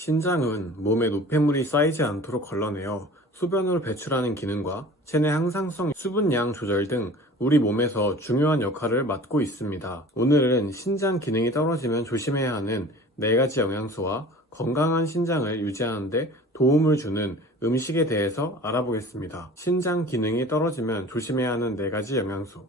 신장은 몸에 노폐물이 쌓이지 않도록 걸러내어 소변으로 배출하는 기능과 체내 항상성, 수분량 조절 등 우리 몸에서 중요한 역할을 맡고 있습니다. 오늘은 신장 기능이 떨어지면 조심해야 하는 네 가지 영양소와 건강한 신장을 유지하는데 도움을 주는 음식에 대해서 알아보겠습니다. 신장 기능이 떨어지면 조심해야 하는 네 가지 영양소.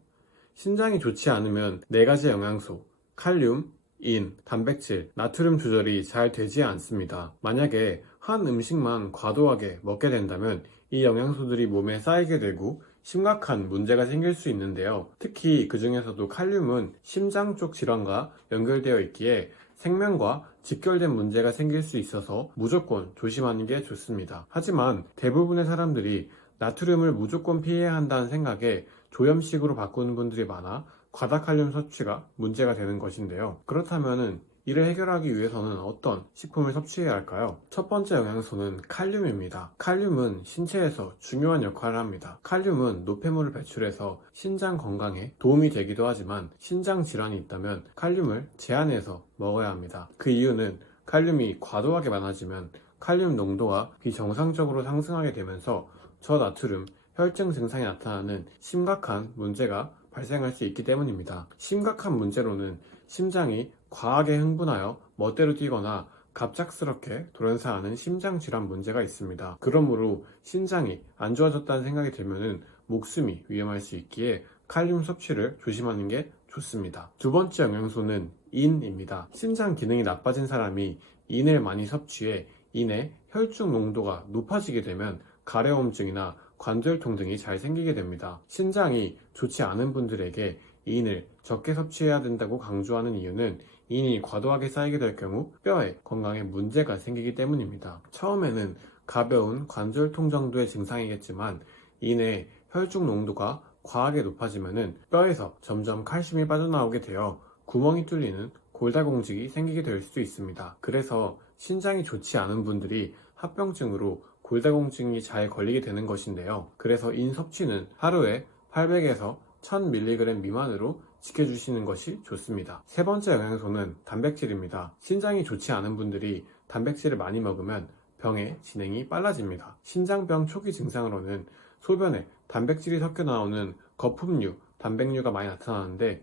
신장이 좋지 않으면 네 가지 영양소, 칼륨, 인, 단백질, 나트륨 조절이 잘 되지 않습니다. 만약에 한 음식만 과도하게 먹게 된다면 이 영양소들이 몸에 쌓이게 되고 심각한 문제가 생길 수 있는데요. 특히 그 중에서도 칼륨은 심장 쪽 질환과 연결되어 있기에 생명과 직결된 문제가 생길 수 있어서 무조건 조심하는 게 좋습니다. 하지만 대부분의 사람들이 나트륨을 무조건 피해야 한다는 생각에 조염식으로 바꾸는 분들이 많아 과다칼륨 섭취가 문제가 되는 것인데요. 그렇다면 이를 해결하기 위해서는 어떤 식품을 섭취해야 할까요? 첫 번째 영양소는 칼륨입니다. 칼륨은 신체에서 중요한 역할을 합니다. 칼륨은 노폐물을 배출해서 신장 건강에 도움이 되기도 하지만 신장 질환이 있다면 칼륨을 제한해서 먹어야 합니다. 그 이유는 칼륨이 과도하게 많아지면 칼륨 농도가 비정상적으로 상승하게 되면서 저나트륨 혈증 증상이 나타나는 심각한 문제가 발생할 수 있기 때문입니다. 심각한 문제로는 심장이 과하게 흥분하여 멋대로 뛰거나 갑작스럽게 돌연사하는 심장 질환 문제가 있습니다. 그러므로 신장이 안 좋아졌다는 생각이 들면은 목숨이 위험할 수 있기에 칼륨 섭취를 조심하는 게 좋습니다. 두 번째 영양소는 인입니다. 심장 기능이 나빠진 사람이 인을 많이 섭취해 인의 혈중 농도가 높아지게 되면 가려움증이나 관절통 등이 잘 생기게 됩니다. 신장이 좋지 않은 분들에게 인을 적게 섭취해야 된다고 강조하는 이유는 인이 과도하게 쌓이게 될 경우 뼈에 건강에 문제가 생기기 때문입니다. 처음에는 가벼운 관절통 정도의 증상이겠지만 인의 혈중 농도가 과하게 높아지면은 뼈에서 점점 칼슘이 빠져나오게 되어 구멍이 뚫리는 골다공증이 생기게 될 수도 있습니다. 그래서 신장이 좋지 않은 분들이 합병증으로 골다공증이 잘 걸리게 되는 것인데요. 그래서 인 섭취는 하루에 800에서 1000mg 미만으로 지켜주시는 것이 좋습니다. 세 번째 영양소는 단백질입니다. 신장이 좋지 않은 분들이 단백질을 많이 먹으면 병의 진행이 빨라집니다. 신장병 초기 증상으로는 소변에 단백질이 섞여 나오는 거품류, 단백류가 많이 나타나는데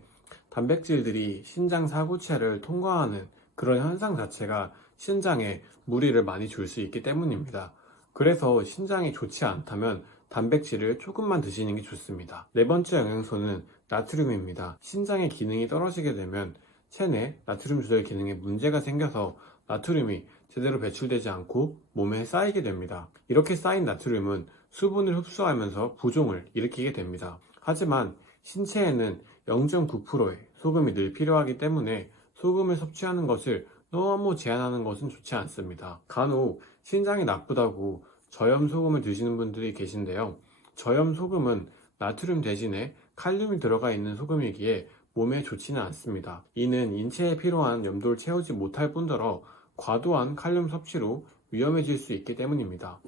단백질들이 신장 사구체를 통과하는 그런 현상 자체가 신장에 무리를 많이 줄 수 있기 때문입니다. 그래서 신장이 좋지 않다면 단백질을 조금만 드시는 게 좋습니다. 네 번째 영양소는 나트륨입니다. 신장의 기능이 떨어지게 되면 체내 나트륨 조절 기능에 문제가 생겨서 나트륨이 제대로 배출되지 않고 몸에 쌓이게 됩니다. 이렇게 쌓인 나트륨은 수분을 흡수하면서 부종을 일으키게 됩니다. 하지만 신체에는 0.9%의 소금이 늘 필요하기 때문에 소금을 섭취하는 것을 너무 제한하는 것은 좋지 않습니다. 간혹 신장이 나쁘다고 저염 소금을 드시는 분들이 계신데요. 저염 소금은 나트륨 대신에 칼륨이 들어가 있는 소금이기에 몸에 좋지는 않습니다. 이는 인체에 필요한 염도를 채우지 못할 뿐더러 과도한 칼륨 섭취로 위험해질 수 있기 때문입니다.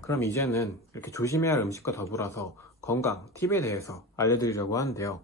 그럼 이제는 이렇게 조심해야 할 음식과 더불어서 건강 팁에 대해서 알려드리려고 하는데요.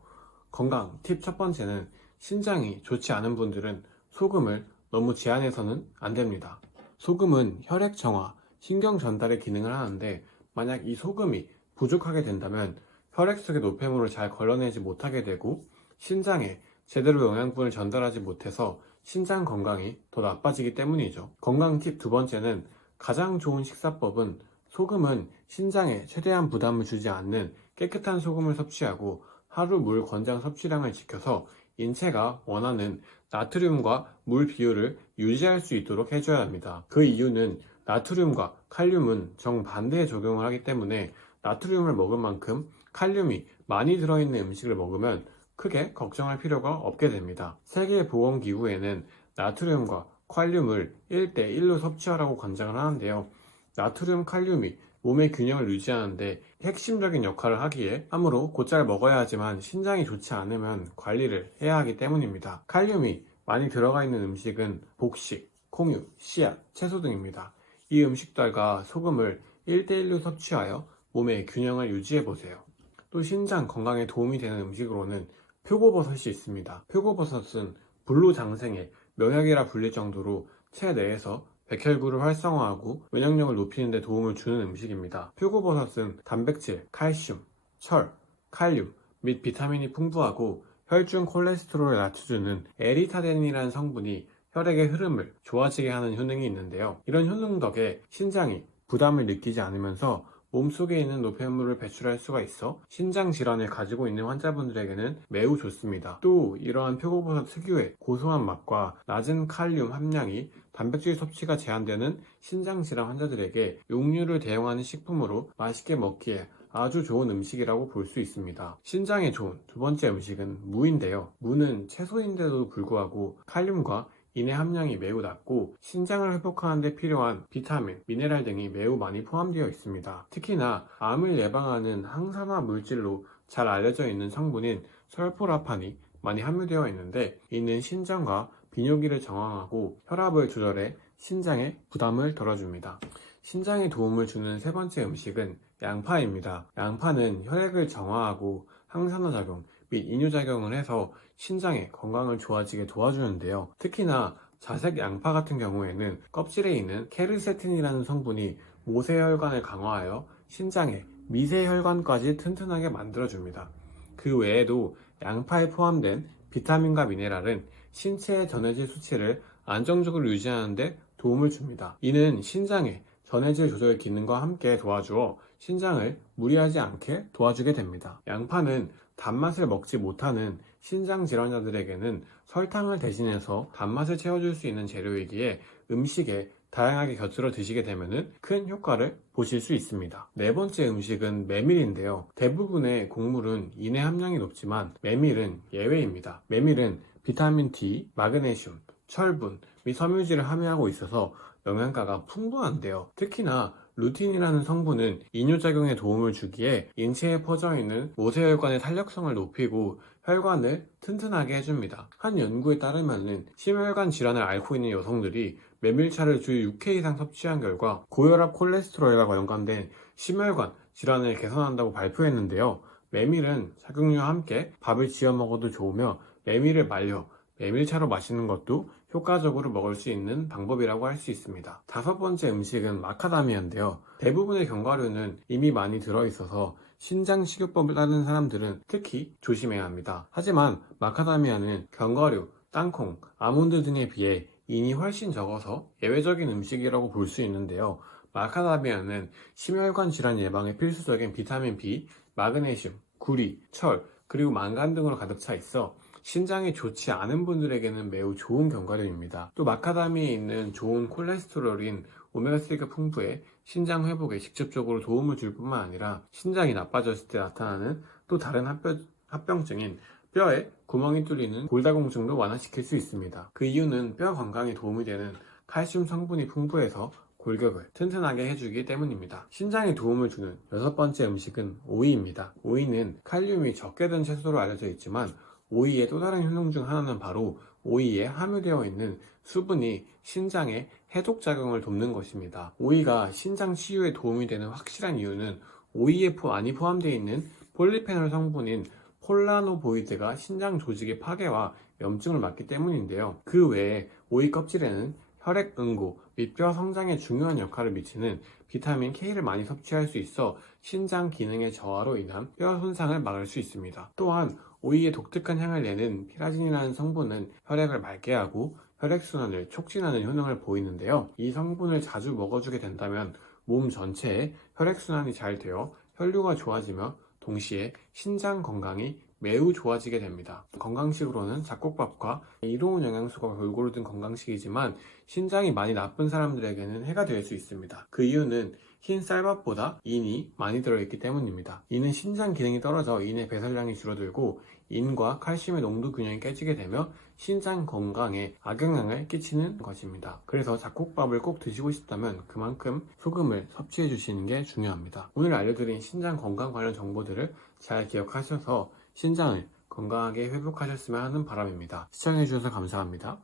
건강 팁 첫 번째는 신장이 좋지 않은 분들은 소금을 너무 제한해서는 안 됩니다. 소금은 혈액 정화, 신경 전달의 기능을 하는데 만약 이 소금이 부족하게 된다면 혈액 속의 노폐물을 잘 걸러내지 못하게 되고 신장에 제대로 영양분을 전달하지 못해서 신장 건강이 더 나빠지기 때문이죠. 건강 팁 두 번째는 가장 좋은 식사법은 소금은 신장에 최대한 부담을 주지 않는 깨끗한 소금을 섭취하고 하루 물 권장 섭취량을 지켜서 인체가 원하는 나트륨과 물 비율을 유지할 수 있도록 해줘야 합니다. 그 이유는 나트륨과 칼륨은 정반대의 적용을 하기 때문에 나트륨을 먹을 만큼 칼륨이 많이 들어있는 음식을 먹으면 크게 걱정할 필요가 없게 됩니다. 세계보건기구에는 나트륨과 칼륨을 1대1로 섭취하라고 권장을 하는데요. 나트륨, 칼륨이 몸의 균형을 유지하는데 핵심적인 역할을 하기에 아무로 곧잘 먹어야 하지만 신장이 좋지 않으면 관리를 해야 하기 때문입니다. 칼륨이 많이 들어가 있는 음식은 복식, 콩유, 씨앗, 채소 등입니다. 이 음식들과 소금을 1대1로 섭취하여 몸의 균형을 유지해 보세요. 또 신장 건강에 도움이 되는 음식으로는 표고버섯이 있습니다. 표고버섯은 불로장생의 명약이라 불릴 정도로 체내에서 백혈구를 활성화하고 면역력을 높이는 데 도움을 주는 음식입니다. 표고버섯은 단백질, 칼슘, 철, 칼륨 및 비타민이 풍부하고 혈중 콜레스테롤을 낮춰주는 에리타덴이라는 성분이 혈액의 흐름을 좋아지게 하는 효능이 있는데요. 이런 효능 덕에 신장이 부담을 느끼지 않으면서 몸속에 있는 노폐물을 배출할 수가 있어 신장 질환을 가지고 있는 환자분들에게는 매우 좋습니다. 또 이러한 표고버섯 특유의 고소한 맛과 낮은 칼륨 함량이 단백질 섭취가 제한되는 신장 질환 환자들에게 육류를 대용하는 식품으로 맛있게 먹기에 아주 좋은 음식이라고 볼 수 있습니다. 신장에 좋은 두 번째 음식은 무인데요. 무는 채소인데도 불구하고 칼륨과 인의 함량이 매우 낮고 신장을 회복하는 데 필요한 비타민, 미네랄 등이 매우 많이 포함되어 있습니다. 특히나 암을 예방하는 항산화 물질로 잘 알려져 있는 성분인 설포라판이 많이 함유되어 있는데 이는 신장과 비뇨기를 정황하고 혈압을 조절해 신장에 부담을 덜어줍니다. 신장에 도움을 주는 세 번째 음식은 양파입니다. 양파는 혈액을 정화하고 항산화 작용 및 이뇨작용을 해서 신장의 건강을 좋아지게 도와주는데요. 특히나 자색 양파 같은 경우에는 껍질에 있는 케르세틴이라는 성분이 모세혈관을 강화하여 신장의 미세혈관까지 튼튼하게 만들어줍니다. 그 외에도 양파에 포함된 비타민과 미네랄은 신체의 전해질 수치를 안정적으로 유지하는 데 도움을 줍니다. 이는 신장의 전해질 조절 기능과 함께 도와주어 신장을 무리하지 않게 도와주게 됩니다. 양파는 단맛을 먹지 못하는 신장 질환자들에게는 설탕을 대신해서 단맛을 채워줄 수 있는 재료이기에 음식에 다양하게 곁들여 드시게 되면 큰 효과를 보실 수 있습니다. 네 번째 음식은 메밀인데요. 대부분의 곡물은 인의 함량이 높지만 메밀은 예외입니다. 메밀은 비타민 D, 마그네슘, 철분 및 섬유질을 함유하고 있어서 영양가가 풍부한데요. 특히나 루틴이라는 성분은 이뇨작용에 도움을 주기에 인체에 퍼져 있는 모세혈관의 탄력성을 높이고 혈관을 튼튼하게 해줍니다. 한 연구에 따르면 심혈관 질환을 앓고 있는 여성들이 메밀차를 주 6회 이상 섭취한 결과 고혈압 콜레스테롤과 연관된 심혈관 질환을 개선한다고 발표했는데요. 메밀은 작용류와 함께 밥을 지어 먹어도 좋으며 메밀을 말려 메밀차로 마시는 것도 효과적으로 먹을 수 있는 방법이라고 할 수 있습니다. 다섯 번째 음식은 마카다미아인데요. 대부분의 견과류는 이미 많이 들어있어서 신장 식이요법을 따르는 사람들은 특히 조심해야 합니다. 하지만 마카다미아는 견과류, 땅콩, 아몬드 등에 비해 인이 훨씬 적어서 예외적인 음식이라고 볼 수 있는데요. 마카다미아는 심혈관 질환 예방에 필수적인 비타민 B, 마그네슘, 구리, 철, 그리고 망간 등으로 가득 차 있어 신장이 좋지 않은 분들에게는 매우 좋은 견과류입니다. 또 마카다미에 있는 좋은 콜레스테롤인 오메가3가 풍부해 신장 회복에 직접적으로 도움을 줄 뿐만 아니라 신장이 나빠졌을 때 나타나는 또 다른 합병, 합병증인 뼈에 구멍이 뚫리는 골다공증도 완화시킬 수 있습니다. 그 이유는 뼈 건강에 도움이 되는 칼슘 성분이 풍부해서 골격을 튼튼하게 해주기 때문입니다. 신장에 도움을 주는 여섯 번째 음식은 오이입니다. 오이는 칼륨이 적게 든 채소로 알려져 있지만 오이의 또 다른 효능 중 하나는 바로 오이에 함유되어 있는 수분이 신장의 해독 작용을 돕는 것입니다. 오이가 신장 치유에 도움이 되는 확실한 이유는 오이에 많이 포함되어 있는 폴리페놀 성분인 폴라노보이드가 신장 조직의 파괴와 염증을 막기 때문인데요. 그 외에 오이 껍질에는 혈액 응고 및 뼈 성장에 중요한 역할을 미치는 비타민 K를 많이 섭취할 수 있어 신장 기능의 저하로 인한 뼈 손상을 막을 수 있습니다. 또한 오이의 독특한 향을 내는 피라진이라는 성분은 혈액을 맑게 하고 혈액순환을 촉진하는 효능을 보이는데요. 이 성분을 자주 먹어주게 된다면 몸 전체에 혈액순환이 잘 되어 혈류가 좋아지며 동시에 신장 건강이 매우 좋아지게 됩니다. 건강식으로는 잡곡밥과 이로운 영양소가 골고루 든 건강식이지만 신장이 많이 나쁜 사람들에게는 해가 될 수 있습니다. 그 이유는 흰 쌀밥보다 인이 많이 들어있기 때문입니다. 이는 신장 기능이 떨어져 인의 배설량이 줄어들고 인과 칼슘의 농도 균형이 깨지게 되며 신장 건강에 악영향을 끼치는 것입니다. 그래서 잡곡밥을 꼭 드시고 싶다면 그만큼 소금을 섭취해 주시는 게 중요합니다. 오늘 알려드린 신장 건강 관련 정보들을 잘 기억하셔서 신장을 건강하게 회복하셨으면 하는 바람입니다. 시청해주셔서 감사합니다.